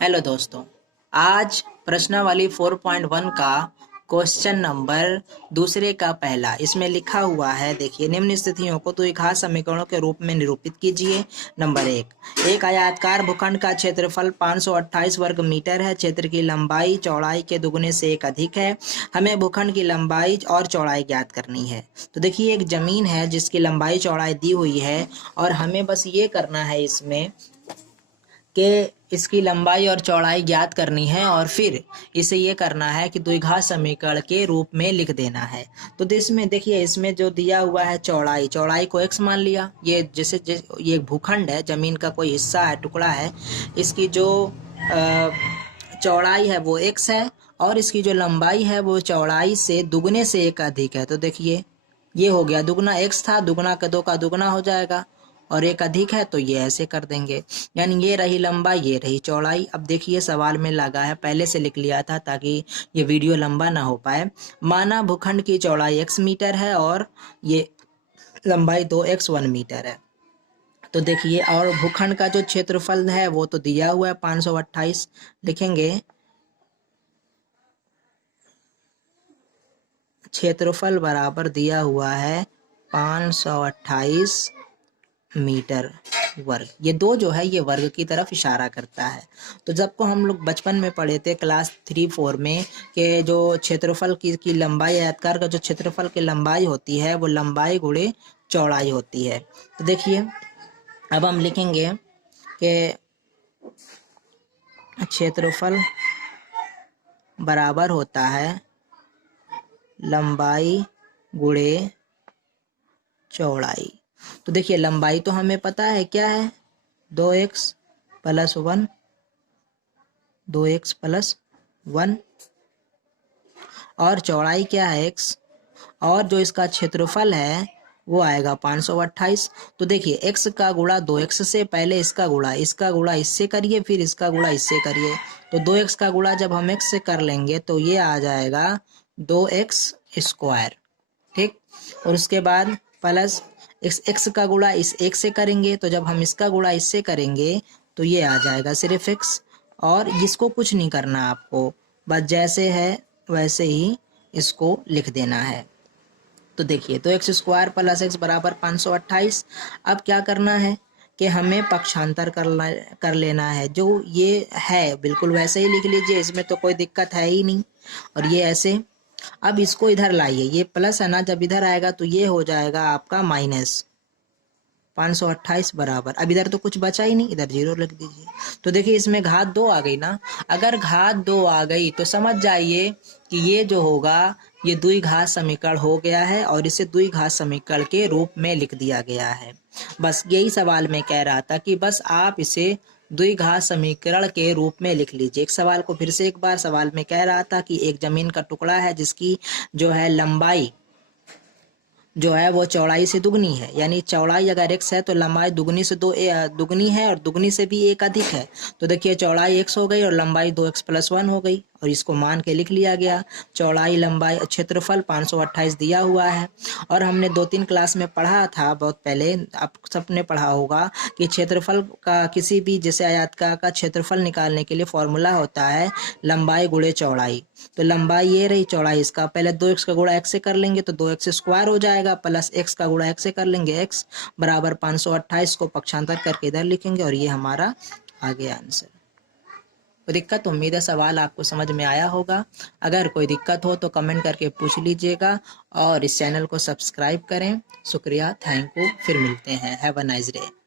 Hello दोस्तों, आज प्रश्नावली 4.1 का क्वेश्चन नंबर दूसरे का पहला इसमें लिखा हुआ है। देखिए, निम्न स्थितियों को द्विघात समीकरणों के रूप में निरूपित कीजिए। नंबर एक आयताकार भूखंड का क्षेत्रफल 528 वर्ग मीटर है। क्षेत्र की लंबाई चौड़ाई के दुगने से एक अधिक है। हमें भूखंड की लंबाई और चौड़ाई ज्ञात करनी है। तो देखिए, एक जमीन है जिसकी लंबाई चौड़ाई दी हुई है और हमें बस ये करना है इसमें कि इसकी लंबाई और चौड़ाई ज्ञात करनी है और फिर इसे ये करना है कि द्विघात समीकरण के रूप में लिख देना है। तो इसमें देखिए, इसमें जो दिया हुआ है चौड़ाई को x मान लिया। ये जैसे ये भूखंड है, जमीन का कोई हिस्सा है, टुकड़ा है। इसकी जो चौड़ाई है वो x है और इसकी जो लंबाई है वो चौड़ाई से दुगने से एक अधिक है। तो देखिए, ये हो गया दुगना, x था, दुगना का दो का दुगना हो जाएगा और एक अधिक है तो ये ऐसे कर देंगे। यानी ये रही लंबाई, ये रही चौड़ाई। अब देखिए, सवाल में लगा है, पहले से लिख लिया था ताकि ये वीडियो लंबा ना हो पाए। माना भूखंड की चौड़ाई x मीटर है और ये लंबाई 2x 1 मीटर है। तो देखिए, और भूखंड का जो क्षेत्रफल है वो तो दिया हुआ है 528। लिखेंगे क्षेत्रफल बराबर दिया हुआ है 528 मीटर वर्ग। ये दो जो है ये वर्ग की तरफ इशारा करता है। तो जब को हम लोग बचपन में पढ़े थे क्लास 3-4 में कि जो क्षेत्रफल की लंबाई, आयताकार का जो क्षेत्रफल की लंबाई होती है वो लंबाई गुणे चौड़ाई होती है। तो देखिए, अब हम लिखेंगे कि क्षेत्रफल बराबर होता है लंबाई गुणे चौड़ाई। तो देखिए, लंबाई तो हमें पता है क्या है, 2x प्लस 1, 2x प्लस 1, और चौड़ाई क्या है x, और जो इसका क्षेत्रफल है वो आएगा 528। तो देखिए, x का गुणा 2x से, पहले इसका गुणा इससे करिए, फिर इसका गुणा इससे करिए। तो 2x का गुणा जब हम x से कर लेंगे तो ये आ जाएगा 2x स्क्वायर, ठीक। और उसके बाद प्लस x का गुणा इस एक से करेंगे, तो जब हम इसका गुणा इससे करेंगे तो ये आ जाएगा सिर्फ x। और इसको कुछ नहीं करना आपको, बस जैसे है वैसे ही इसको लिख देना है। तो देखिए, तो x स्क्वायर प्लस x बराबर 528। अब क्या करना है कि हमें पक्षांतर कर लेना है। जो ये है बिल्कुल वैसे ही लिख लीजिए, इसमें तो कोई दिक्कत है ही नहीं। और ये ऐसे, अब इसको इधर लाइए, ये प्लस है ना, जब इधर आएगा तो ये हो जाएगा आपका माइनस 528 बराबर। अब इधर तो कुछ बचा ही नहीं, इधर 0 लिख दीजिए। तो देखिए, इसमें घात 2 आ गई ना। अगर घात 2 आ गई तो समझ जाइए कि ये जो होगा ये द्विघात समीकरण हो गया है और इसे द्विघात समीकरण के रूप में लिख दिया गया है। बस यही सवाल में कह रहा था कि बस आप इसे द्विघात समीकरण के रूप में लिख लीजिए। एक सवाल को फिर से एक बार, सवाल में कह रहा था कि एक जमीन का टुकड़ा है जिसकी जो है लंबाई जो है वो चौड़ाई से दुगनी है। यानी चौड़ाई अगर x है तो लंबाई दुगनी से दुगनी है और दुगनी से भी एक अधिक है। तो देखिए, चौड़ाई x हो गई और लंबाई 2x प्लस 1 हो गई और इसको मान के लिख लिया गया। चौड़ाई, लंबाई, क्षेत्रफल 528 दिया हुआ है। और हमने 2-3 क्लास में पढ़ा था बहुत पहले, आप सबने पढ़ा होगा कि क्षेत्रफल का किसी भी जैसे आयताकार का क्षेत्रफल निकालने के लिए फॉर्मूला होता है लंबाई गुणे चौड़ाई। तो लंबाई ये रही, चौड़ाई इसका, पहले 2x का गुणा x से कर लेंगे तो 2x स्क्वायर हो जाएगा, प्लस x का गुणा x से कर लेंगे, x बराबर 528 को पक्षांतर करके इधर लिखेंगे और ये हमारा आ गया आंसर। कोई दिक्कत? उम्मीद है सवाल आपको समझ में आया होगा। अगर कोई दिक्कत हो तो कमेंट करके पूछ लीजिएगा और इस चैनल को सब्सक्राइब करें। शुक्रिया, थैंक यू, फिर मिलते हैं। Have a nice day.